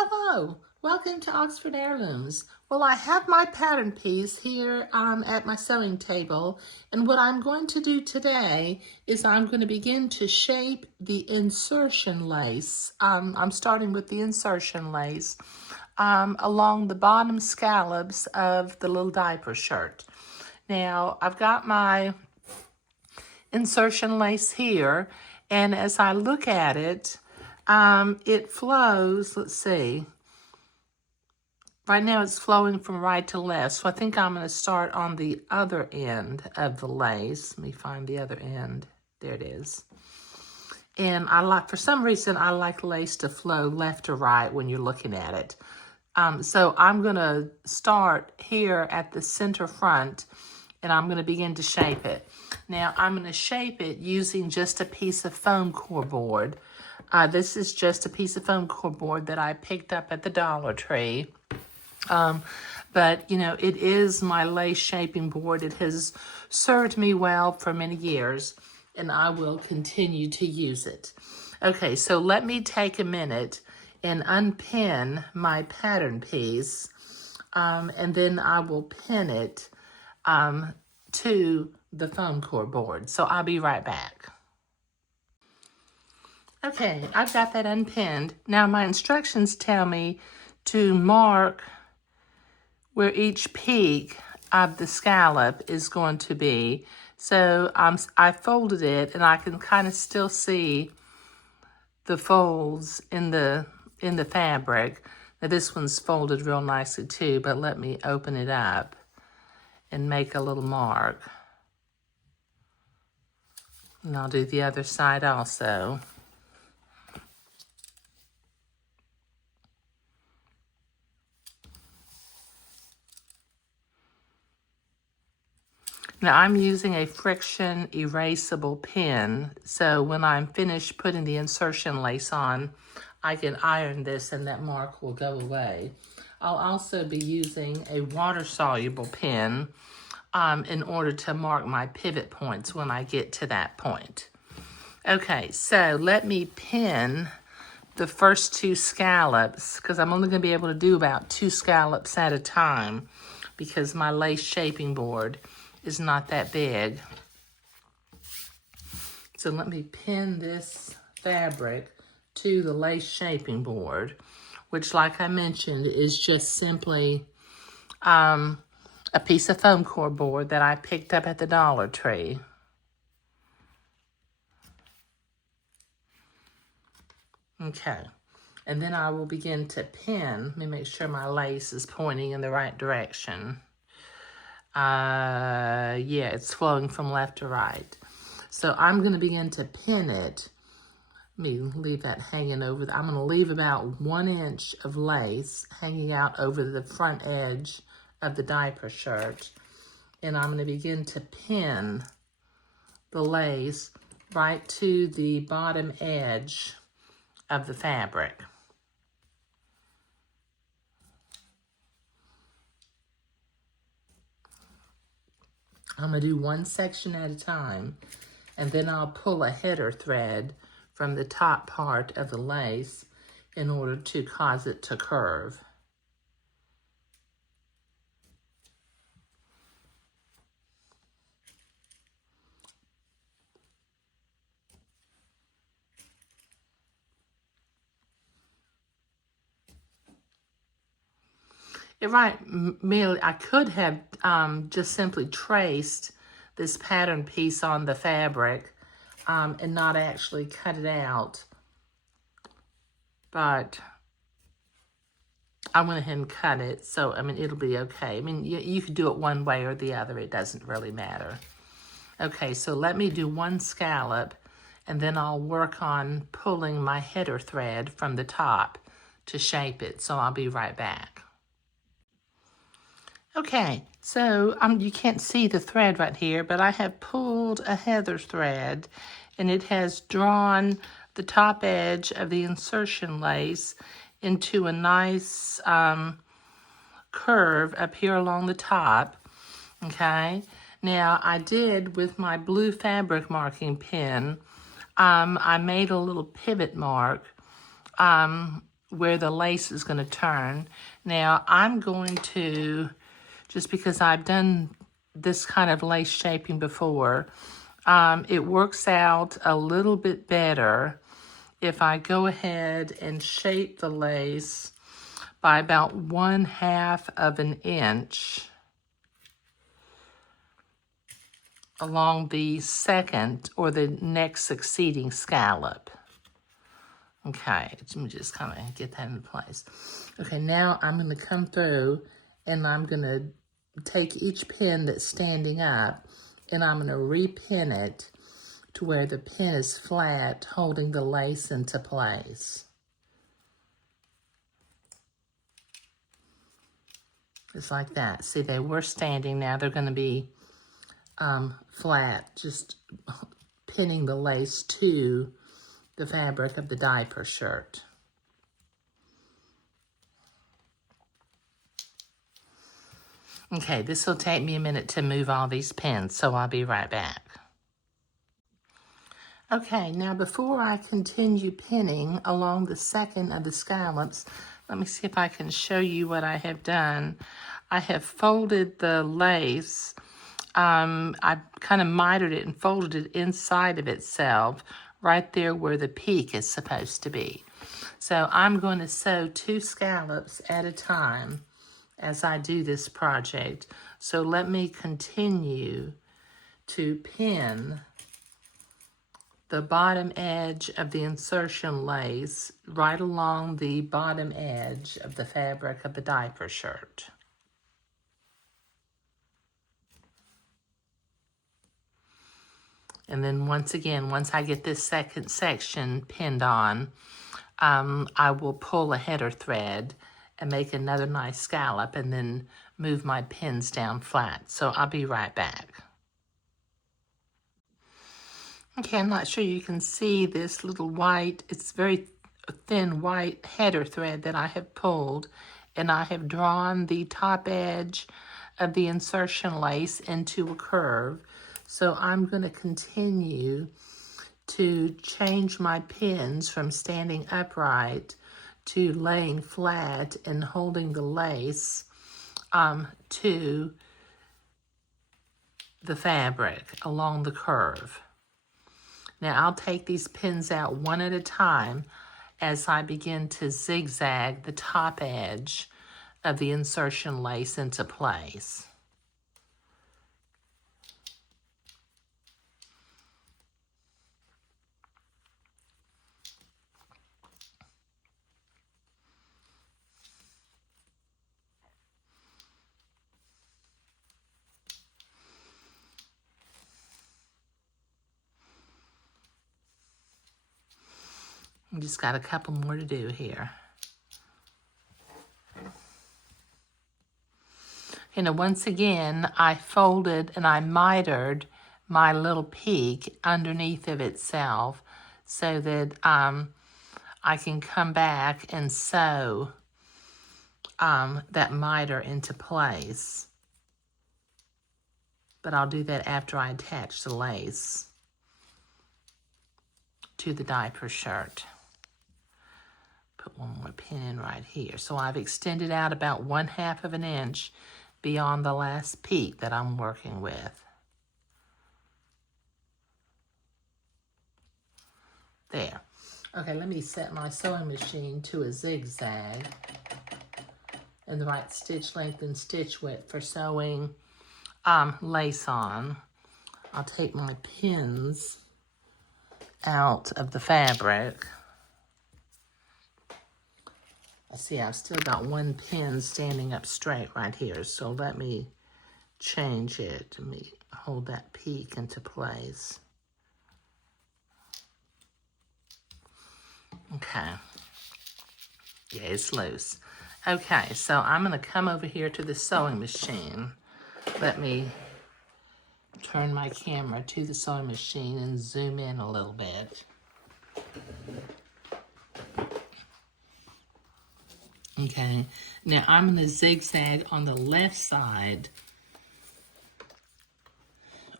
Hello, welcome to Oxford Heirlooms. Well, I have my pattern piece here at my sewing table, and what I'm going to do today is I'm going to begin to shape the insertion lace. I'm starting with the insertion lace along the bottom scallops of the little diaper shirt. Now, I've got my insertion lace here, and as I look at it, it flows, let's see, right now it's flowing from right to left, so I think I'm going to start on the other end of the lace. Let me find the other end. There it is. And for some reason, I like lace to flow left to right when you're looking at it. So I'm going to start here at the center front, and I'm going to begin to shape it. Now, I'm going to shape it using just a piece of foam core board. This is just a piece of foam core board that I picked up at the Dollar Tree. But, you know, it is my lace shaping board. It has served me well for many years, and I will continue to use it. Okay, so let me take a minute and unpin my pattern piece, and then I will pin it to the foam core board. So I'll be right back. Okay, I've got that unpinned. Now my instructions tell me to mark where each peak of the scallop is going to be. So I folded it, and I can kind of still see the folds in the fabric. Now this one's folded real nicely too, but let me open it up and make a little mark. And I'll do the other side also. Now I'm using a friction erasable pen, so when I'm finished putting the insertion lace on, I can iron this and that mark will go away. I'll also be using a water-soluble pen in order to mark my pivot points when I get to that point. Okay, so let me pin the first two scallops, because I'm only going to be able to do about 2 scallops at a time because my lace shaping board is not that big. So let me pin this fabric to the lace shaping board, which, like I mentioned, is just simply a piece of foam core board that I picked up at the Dollar Tree. Okay, and then I will begin to pin. Let me make sure my lace is pointing in the right direction. Yeah, it's flowing from left to right. So I'm going to begin to pin it. Let me leave that hanging over. I'm going to leave about 1 inch of lace hanging out over the front edge of the diaper shirt. And I'm going to begin to pin the lace right to the bottom edge of the fabric. I'm going to do one section at a time, and then I'll pull a header thread from the top part of the lace in order to cause it to curve. I could have just simply traced this pattern piece on the fabric and not actually cut it out, but I went ahead and cut it, so I mean it'll be okay. I mean you could do it one way or the other, it doesn't really matter. Okay, so let me do 1 scallop, and then I'll work on pulling my header thread from the top to shape it, so I'll be right back. Okay, so you can't see the thread right here, but I have pulled a heather thread, and it has drawn the top edge of the insertion lace into a nice curve up here along the top, okay? Now, I did, with my blue fabric marking pen, I made a little pivot mark where the lace is going to turn. Now I'm going to, just because I've done this kind of lace shaping before, it works out a little bit better if I go ahead and shape the lace by about 1/2 of an inch along the second or the next succeeding scallop. Okay, let me just kind of get that in place. Okay, now I'm going to come through and I'm going to take each pin that's standing up and I'm going to repin it to where the pin is flat, holding the lace into place. Just like that. See, they were standing, now they're going to be flat, just pinning the lace to the fabric of the diaper shirt. Okay, this will take me a minute to move all these pins, so I'll be right back. Okay, now before I continue pinning along the second of the scallops, let me see if I can show you what I have done. I have folded the lace. I kind of mitered it and folded it inside of itself, right there where the peak is supposed to be. So I'm going to sew 2 scallops at a time as I do this project. So let me continue to pin the bottom edge of the insertion lace right along the bottom edge of the fabric of the diaper shirt. And then once again, once I get this second section pinned on, I will pull a header thread and make another nice scallop and then move my pins down flat. So I'll be right back. Okay, I'm not sure you can see this little white, it's very thin white header thread that I have pulled, and I have drawn the top edge of the insertion lace into a curve. So I'm going to continue to change my pins from standing upright to laying flat and holding the lace to the fabric along the curve. Now I'll take these pins out one at a time as I begin to zigzag the top edge of the insertion lace into place. I just got a couple more to do here. You know, once again, I folded and I mitered my little peak underneath of itself so that I can come back and sew that miter into place. But I'll do that after I attach the lace to the diaper shirt. Put one more pin in right here. So I've extended out about 1/2 of an inch beyond the last peak that I'm working with. There. Okay, let me set my sewing machine to a zigzag and the right stitch length and stitch width for sewing lace on. I'll take my pins out of the fabric. I see I've still got one pin standing up straight right here, so let me change it. Let me hold that peak into place. Okay. Yeah, it's loose. Okay, so I'm going to come over here to the sewing machine. Let me turn my camera to the sewing machine and zoom in a little bit. Okay, now I'm going to zigzag on the left side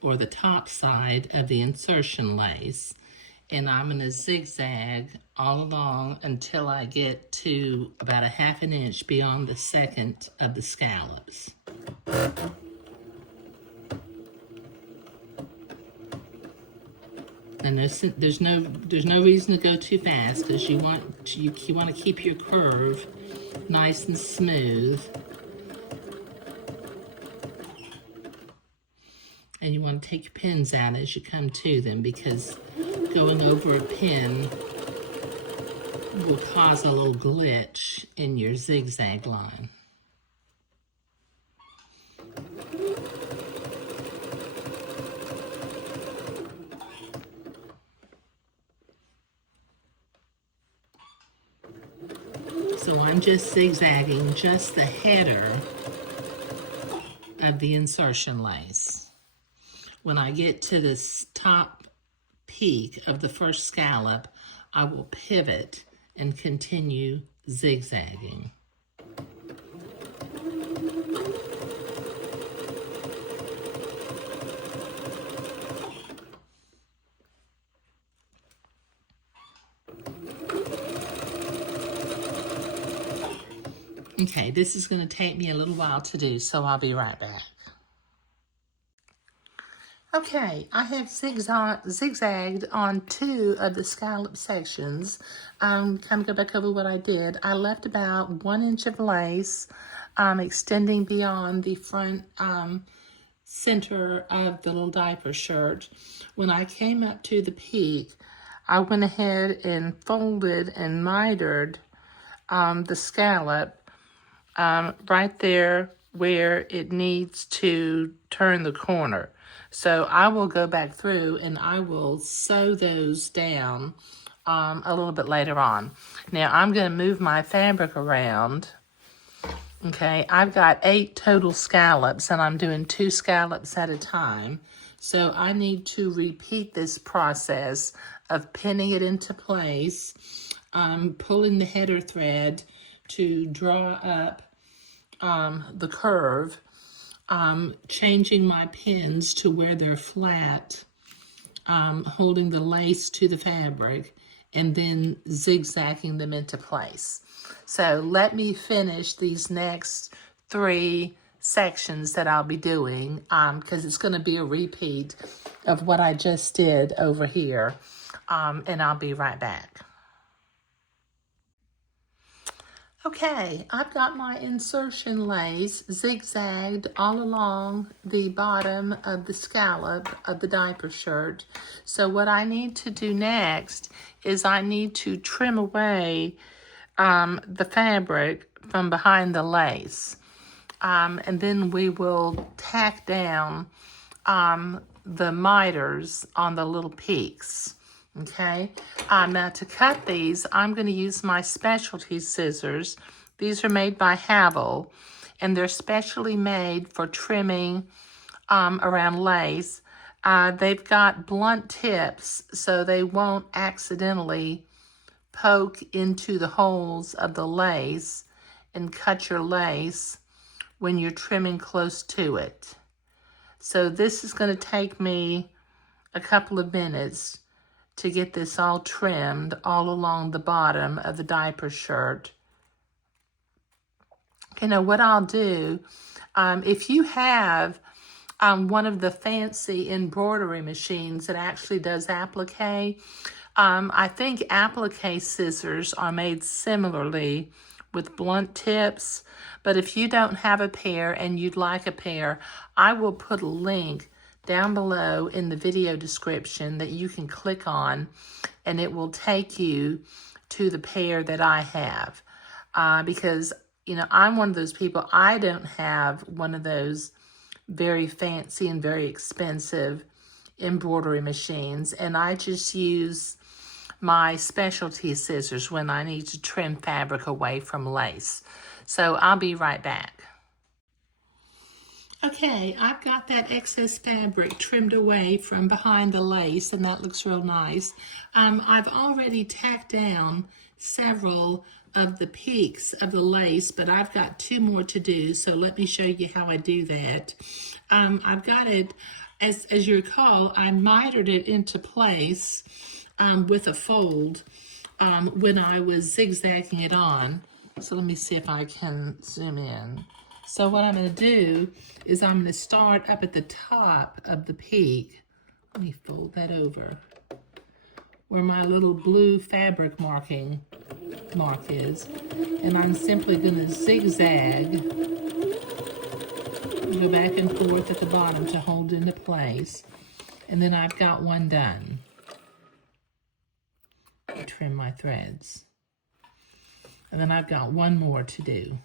or the top side of the insertion lace, and I'm going to zigzag all along until I get to about a ½ inch beyond the second of the scallops. And there's no reason to go too fast, because you want to keep your curve nice and smooth. And you want to take your pins out as you come to them, because going over a pin will cause a little glitch in your zigzag line. So I'm just zigzagging just the header of the insertion lace. When I get to this top peak of the first scallop, I will pivot and continue zigzagging. Okay, this is going to take me a little while to do, so I'll be right back. Okay, I have zigzagged on 2 of the scallop sections. Kind of go back over what I did. I left about 1 inch of lace extending beyond the front center of the little diaper shirt. When I came up to the peak, I went ahead and folded and mitered the scallop right there where it needs to turn the corner. So I will go back through and I will sew those down a little bit later on. Now I'm going to move my fabric around. Okay, I've got 8 total scallops and I'm doing 2 scallops at a time. So I need to repeat this process of pinning it into place, pulling the header thread to draw up the curve, changing my pins to where they're flat, holding the lace to the fabric, and then zigzagging them into place. So let me finish these next 3 sections that I'll be doing, because it's going to be a repeat of what I just did over here, and I'll be right back. Okay, I've got my insertion lace zigzagged all along the bottom of the scallop of the diaper shirt. So what I need to do next is I need to trim away the fabric from behind the lace. And then we will tack down the miters on the little peaks. Okay, now to cut these, I'm going to use my specialty scissors. These are made by Havel, and they're specially made for trimming around lace. They've got blunt tips, so they won't accidentally poke into the holes of the lace and cut your lace when you're trimming close to it. So this is going to take me a couple of minutes to get this all trimmed all along the bottom of the diaper shirt. Okay, now what I'll do, if you have one of the fancy embroidery machines that actually does applique, I think applique scissors are made similarly with blunt tips, but if you don't have a pair and you'd like a pair, I will put a link down below in the video description that you can click on, and it will take you to the pair that I have. Because, you know, I'm one of those people, I don't have one of those very fancy and very expensive embroidery machines, and I just use my specialty scissors when I need to trim fabric away from lace. So I'll be right back. Okay, I've got that excess fabric trimmed away from behind the lace, and that looks real nice. I've already tacked down several of the peaks of the lace, but I've got 2 more to do, so let me show you how I do that. I've got it, as you recall, I mitered it into place with a fold when I was zigzagging it on. So let me see if I can zoom in. So what I'm going to do is I'm going to start up at the top of the peak. Let me fold that over, where my little blue fabric mark is. And I'm simply going to zigzag, go back and forth at the bottom to hold into place. And then I've got one done. Trim my threads. And then I've got one more to do.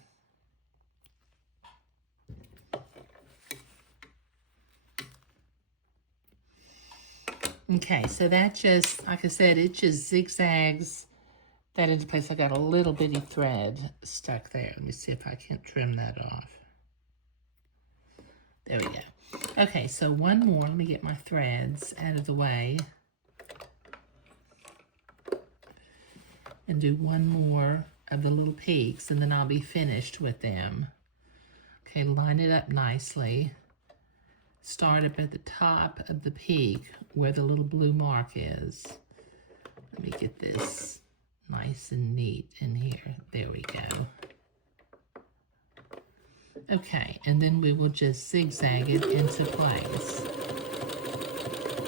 Okay, so that just, like I said, it just zigzags that into place. I got a little bitty thread stuck there. Let me see if I can't trim that off. There we go. Okay, so one more. Let me get my threads out of the way. And do one more of the little peaks, and then I'll be finished with them. Okay, line it up nicely. Start up at the top of the peak where the little blue mark is. Let me get this nice and neat in here. There we go. Okay, and then we will just zigzag it into place.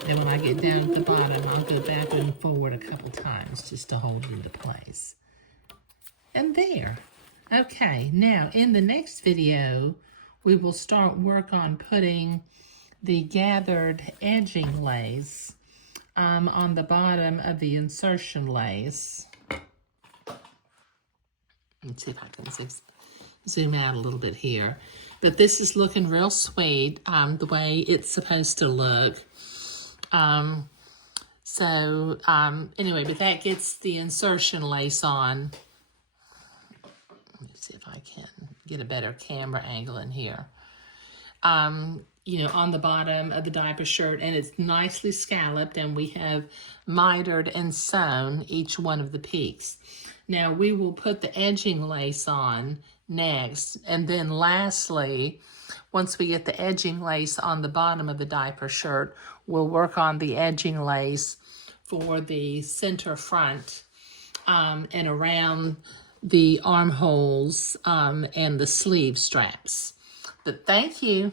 Then when I get down at the bottom, I'll go back and forward a couple times just to hold it into place. And there. Okay, now in the next video, we will start work on putting the gathered edging lace on the bottom of the insertion lace. Let's see if I can zoom out a little bit here. But this is looking real sweet, the way it's supposed to look. Anyway, but that gets the insertion lace on. Let me see if I can get a better camera angle in here. You know, on the bottom of the diaper shirt, and it's nicely scalloped, and we have mitered and sewn each one of the peaks. Now we will put the edging lace on next, and then lastly, once we get the edging lace on the bottom of the diaper shirt, we'll work on the edging lace for the center front and around the armholes and the sleeve straps. But thank you.